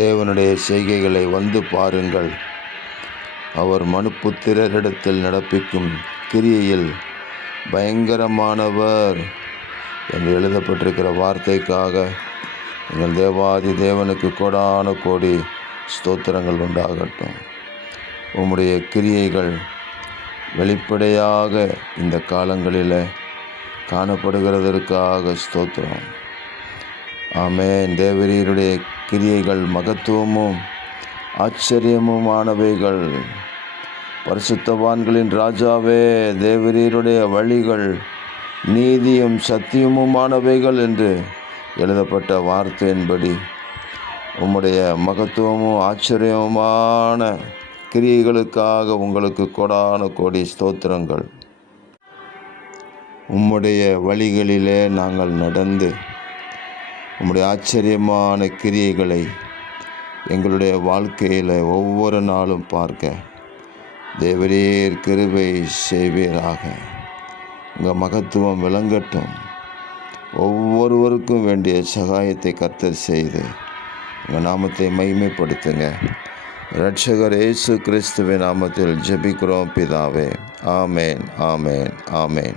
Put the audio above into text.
தேவனுடைய செய்கைகளை வந்து பாருங்கள். அவர் மனுப்புத்திரரிடத்தில் நடப்பிக்கும் கிரியையில் பயங்கரமானவர் என்று எழுதப்பட்டிருக்கிற வார்த்தைக்காக எங்கள் தேவாதி தேவனுக்கு கோடான கோடி ஸ்தோத்திரங்கள் உண்டாகட்டும். உம்முடைய கிரியைகள் வெளிப்படையாக இந்த காலங்களில் காணப்படுகிறதற்காக ஸ்தோத்திரம். ஆமென். தேவரீருடைய கிரியைகள் மகத்துவமும் ஆச்சரியமுமானவைகள். பரிசுத்தவான்களின் ராஜாவே, தேவரீருடைய வழிகள் நீதியும் சத்தியமுமானவைகள் என்று எழுதப்பட்ட வார்த்தையின்படி உம்முடைய மகத்துவமும் ஆச்சரியமுமான கிரியைகளுக்காக உங்களுக்கு கோடான கோடி ஸ்தோத்திரங்கள். உம்முடைய வழிகளிலே நாங்கள் நடந்து உம்முடைய ஆச்சரியமான கிரியைகளை எங்களுடைய வாழ்க்கையில் ஒவ்வொரு நாளும் பார்க்க தேவரீர் கிருபை செய்வீராக. உங்கள் மகத்துவம் விளங்கட்டும். ஒவ்வொருவருக்கும் வேண்டிய சகாயத்தை கர்த்தர் செய்து உங்கள் நாமத்தை மகிமைப்படுத்துங்க. இரட்சகர் இயேசு கிறிஸ்துவின் நாமத்தில் ஜெபிக்கிறோம் பிதாவே. ஆமேன், ஆமேன், ஆமேன்.